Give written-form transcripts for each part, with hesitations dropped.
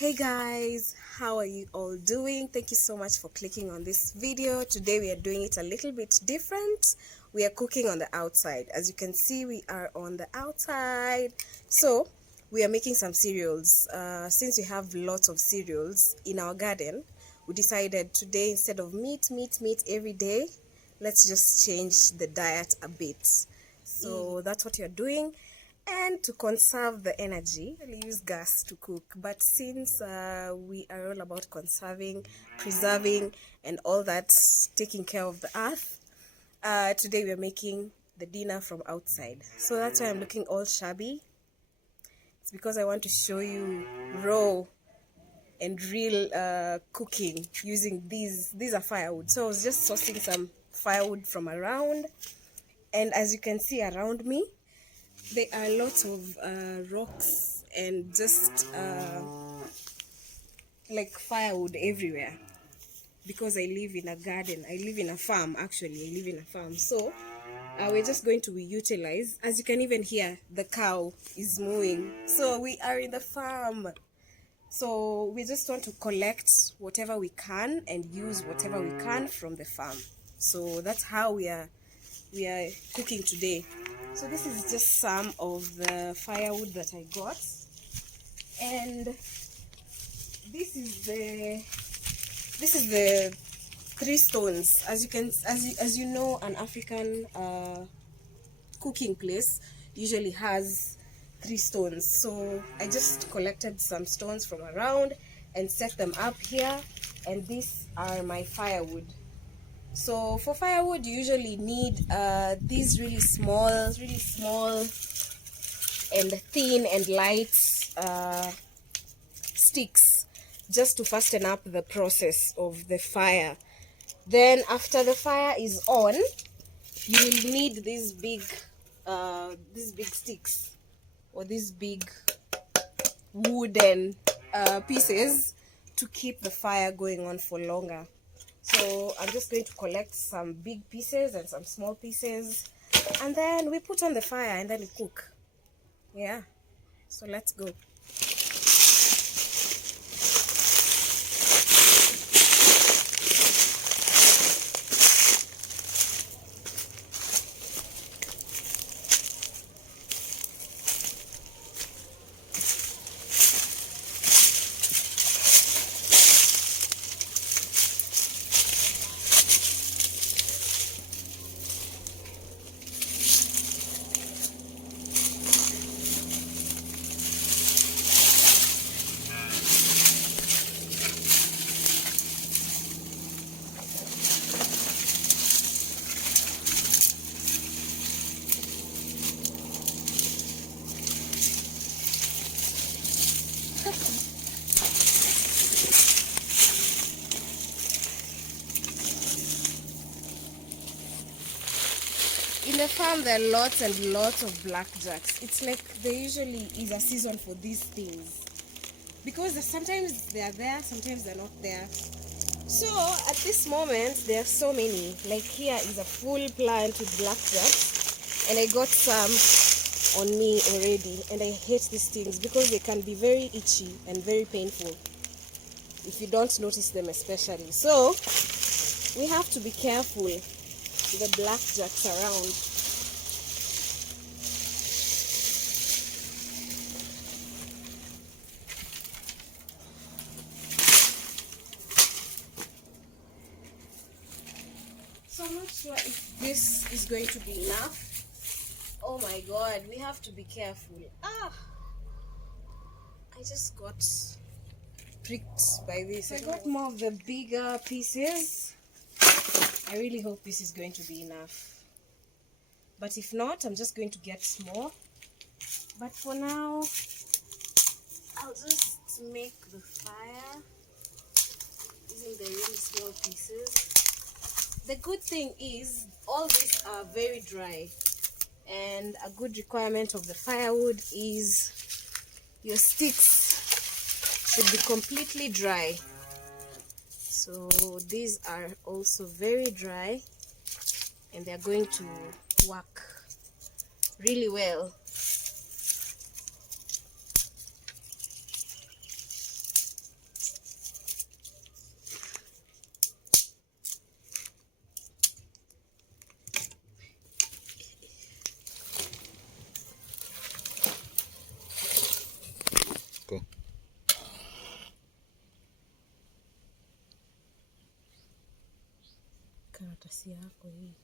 Hey guys, how are you all doing? Thank you so much for clicking on this video. Today we are doing it a little bit different. We are cooking on the outside. As you can see, we are on the outside. So we are making some cereals. Since we have lots of cereals in our garden, we decided today, instead of meat every day, let's just change the diet a bit. So that's what you're doing. And to conserve the energy, we'll use gas to cook. But since we are all about conserving, preserving, and all that, taking care of the earth, today we're making the dinner from outside. So that's why I'm looking all shabby. It's because I want to show you raw and real cooking using these. These are firewood. So I was just sourcing some firewood from around. And as you can see around me, there are lots of rocks and just like firewood everywhere, because I live in a garden. I live in a farm, actually. I live in a farm. So we're just going to utilize, as you can even hear, the cow is mooing. So we are in the farm. So we just want to collect whatever we can and use whatever we can from the farm. So that's how we are cooking today. So this is just some of the firewood that I got, and this is the 3 stones. As you know, an African cooking place usually has 3 stones. So I just collected some stones from around and set them up here, and these are my firewood. So for firewood, you usually need these really small and thin and light sticks, just to fasten up the process of the fire. Then after the fire is on, you will need these big sticks, or these big wooden pieces, to keep the fire going on for longer. So I'm just going to collect some big pieces and some small pieces, and then we put on the fire and then we cook. Yeah, so let's go. In the farm, there are lots and lots of blackjacks. It's like there usually is a season for these things, because sometimes they are there, sometimes they're not there. So at this moment, there are so many. Like here is a full plant with blackjacks, and I got some on me already, and I hate these things because they can be very itchy and very painful if you don't notice them, especially. So we have to be careful with the blackjacks around. So I'm not sure if this is going to be enough. Oh my god, we have to be careful. I just got pricked by this. I got more of the bigger pieces. I really hope this is going to be enough. But if not, I'm just going to get more. But for now, I'll just make the fire using the really small pieces. The good thing is all these are very dry, and a good requirement of the firewood is your sticks should be completely dry. So these are also very dry, and they're going to work really well. karatasi yako hii.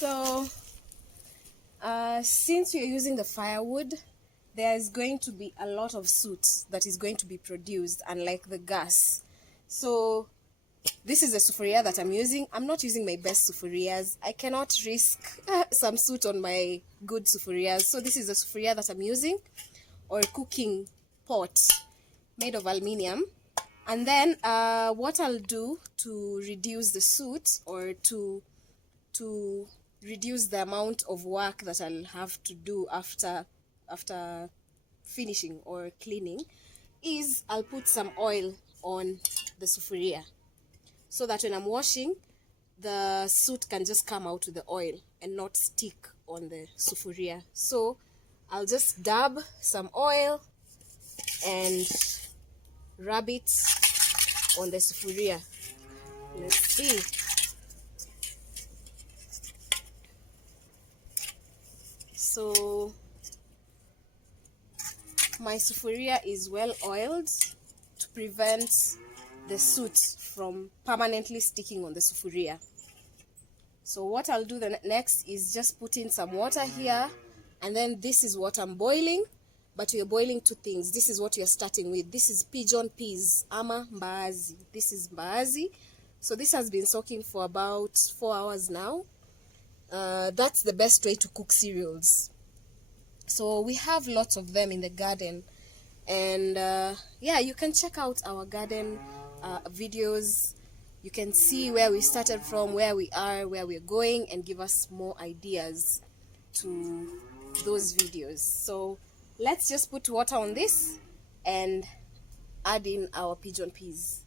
So since we are using the firewood, there is going to be a lot of soot that is going to be produced, unlike the gas. So this is the sufuria that I'm using. I'm not using my best sufurias. I cannot risk some soot on my good sufurias. So this is the sufuria that I'm using, or cooking pot made of aluminium. And then what I'll do to reduce the soot, or to reduce the amount of work that I'll have to do after finishing or cleaning, is I'll put some oil on the sufuria, so that when I'm washing, the soot can just come out with the oil and not stick on the sufuria. So I'll just dab some oil and rub it on the sufuria. Let's see. So my sufuria is well oiled to prevent the soot from permanently sticking on the sufuria. So what I'll do next is just put in some water here, and then this is what I'm boiling. But we are boiling two things. This is what you're starting with. This is pigeon peas, ama mbaazi. This is mbaazi. So this has been soaking for about 4 hours now. That's the best way to cook cereals. So we have lots of them in the garden, and yeah, you can check out our garden videos. You can see where we started from, where we are, where we're going, and give us more ideas to those videos. So let's just put water on this and add in our pigeon peas.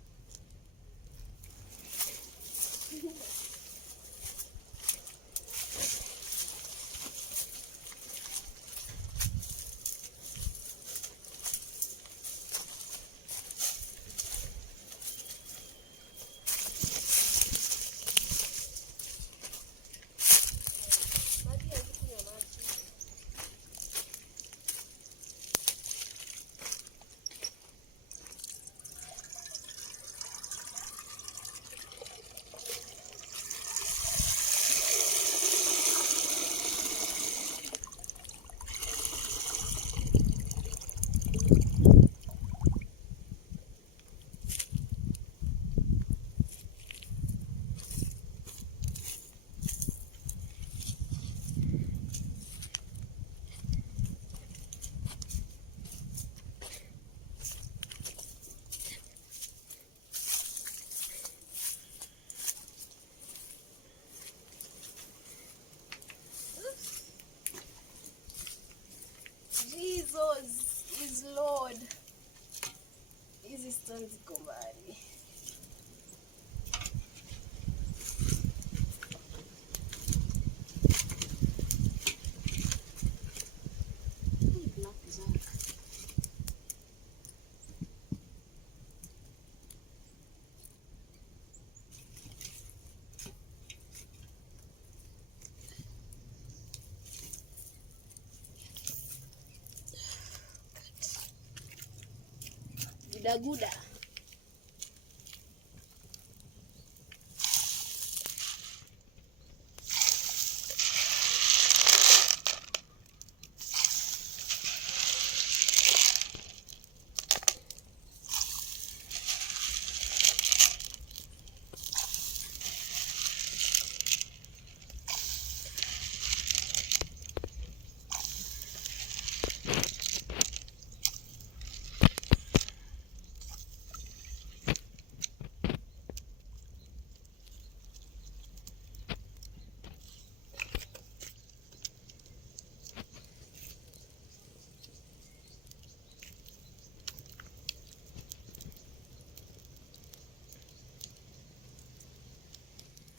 Jesus is Lord. Hizi stone ziko mbali. Guda.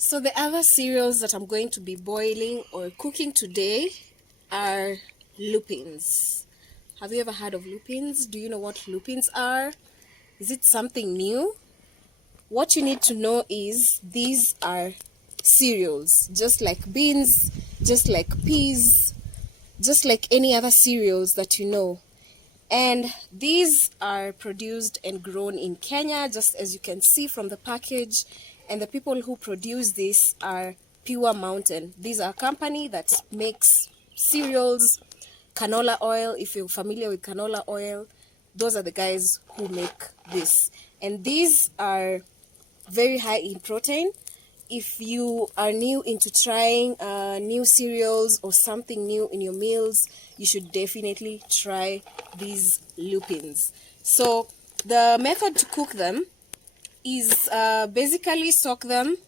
So the other cereals that I'm going to be boiling or cooking today are lupins. Have you ever heard of lupins? Do you know what lupins are? Is it something new? What you need to know is these are cereals, just like beans, just like peas, just like any other cereals that you know. And these are produced and grown in Kenya, just as you can see from the package. And the people who produce this are Pure Mountain. These are a company that makes cereals, canola oil. If you're familiar with canola oil, those are the guys who make this. And these are very high in protein. If you are new into trying new cereals or something new in your meals, you should definitely try these lupins. So the method to cook them is basically soak them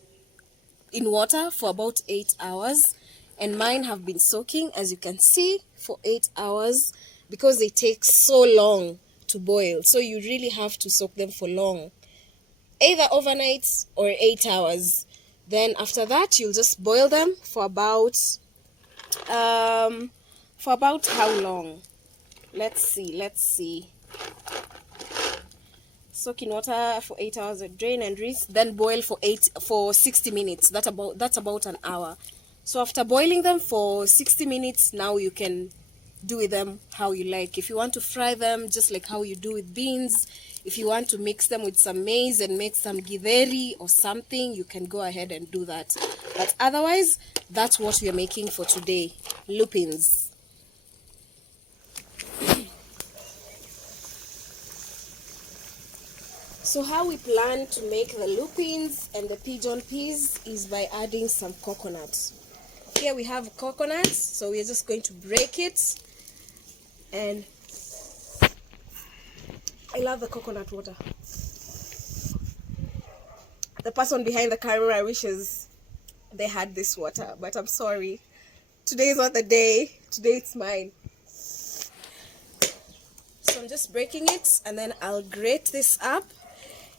in water for about 8 hours, and mine have been soaking, as you can see, for 8 hours because they take so long to boil. So you really have to soak them for long, either overnight or 8 hours. Then after that, you'll just boil them for about how long? Let's see. Soak in water for 8 hours, drain and rinse, then boil for 60 minutes. That's about an hour. So after boiling them for 60 minutes, now you can do with them how you like. If you want to fry them, just like how you do with beans, if you want to mix them with some maize and make some githeri or something, you can go ahead and do that. But otherwise, that's what we are making for today, lupins. So how we plan to make the lupins and the pigeon peas is by adding some coconut. Here we have coconut, so we're just going to break it. And I love the coconut water. The person behind the camera wishes they had this water, but I'm sorry. Today is not the day. Today it's mine. So I'm just breaking it, and then I'll grate this up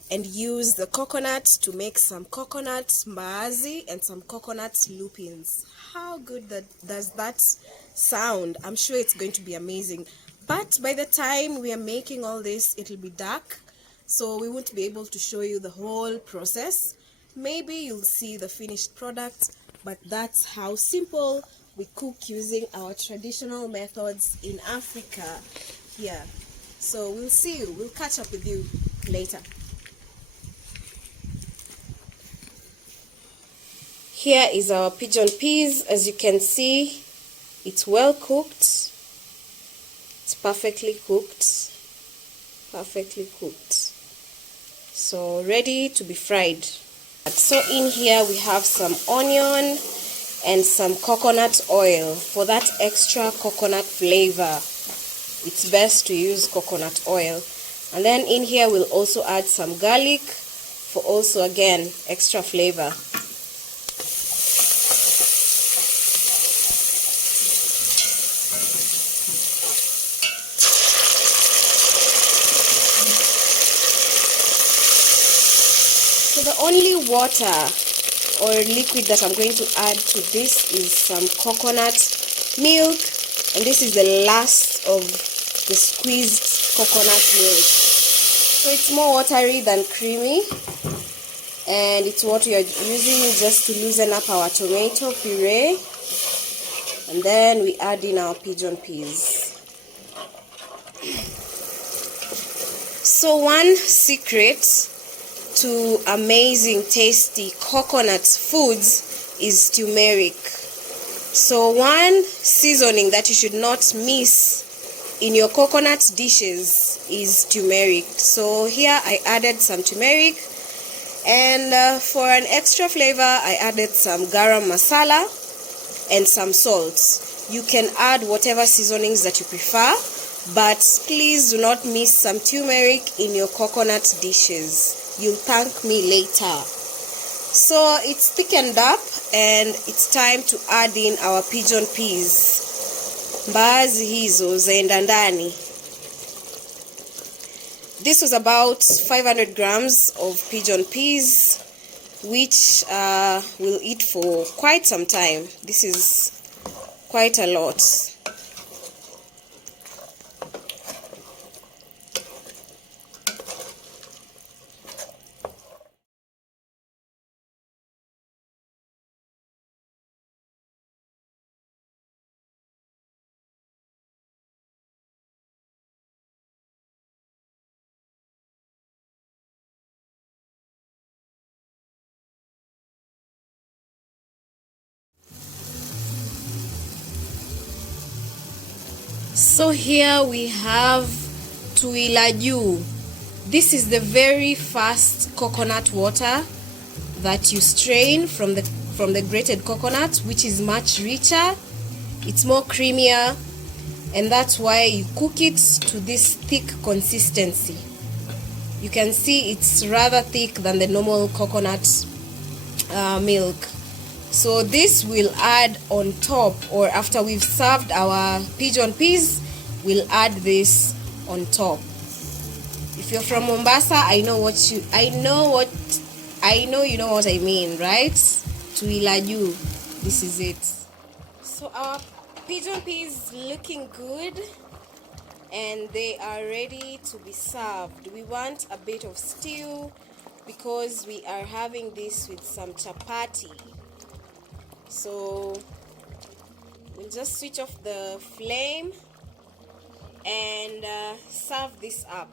and use the coconut to make some coconut mbaazi and some coconut lupins. How good does that sound? I'm sure it's going to be amazing. But by the time we are making all this, it'll be dark, so we won't be able to show you the whole process. Maybe you'll see the finished product, but that's how simple we cook using our traditional methods in Africa here. So we'll see you. We'll catch up with you later. Here is our pigeon peas. As you can see, it's well cooked. It's perfectly cooked. So ready to be fried. So in here we have some onion and some coconut oil for that extra coconut flavor. It's best to use coconut oil. And then in here we'll also add some garlic for also again extra flavor. So the only water or liquid that I'm going to add to this is some coconut milk, and this is the last of the squeezed coconut milk. So it's more watery than creamy, and it's what we are using just to loosen up our tomato puree. And then we add in our pigeon peas. So one secret to amazing tasty coconut foods is turmeric. So one seasoning that you should not miss in your coconut dishes is turmeric. So here I added some turmeric, and for an extra flavor I added some garam masala and some salt. You can add whatever seasonings that you prefer, but please do not miss some turmeric in your coconut dishes. You'll thank me later. So it's thickened up, and it's time to add in our pigeon peas. Mbaazi hizo zaenda ndani. This was about 500 grams of pigeon peas. which we'll eat for quite some time. This is quite a lot. So here we have tuilaju. This is the very first coconut water that you strain from the grated coconut, which is much richer. It's more creamier, and that's why you cook it to this thick consistency. You can see it's rather thick than the normal coconut milk. So this will add on top, or after we've served our pigeon peas, we'll add this on top. If you're from Mombasa, I know you know what I mean, right? Tuilaju. This is it. So our pigeon peas looking good, and they are ready to be served. We want a bit of stew because we are having this with some chapati. So we'll just switch off the flame and serve this up.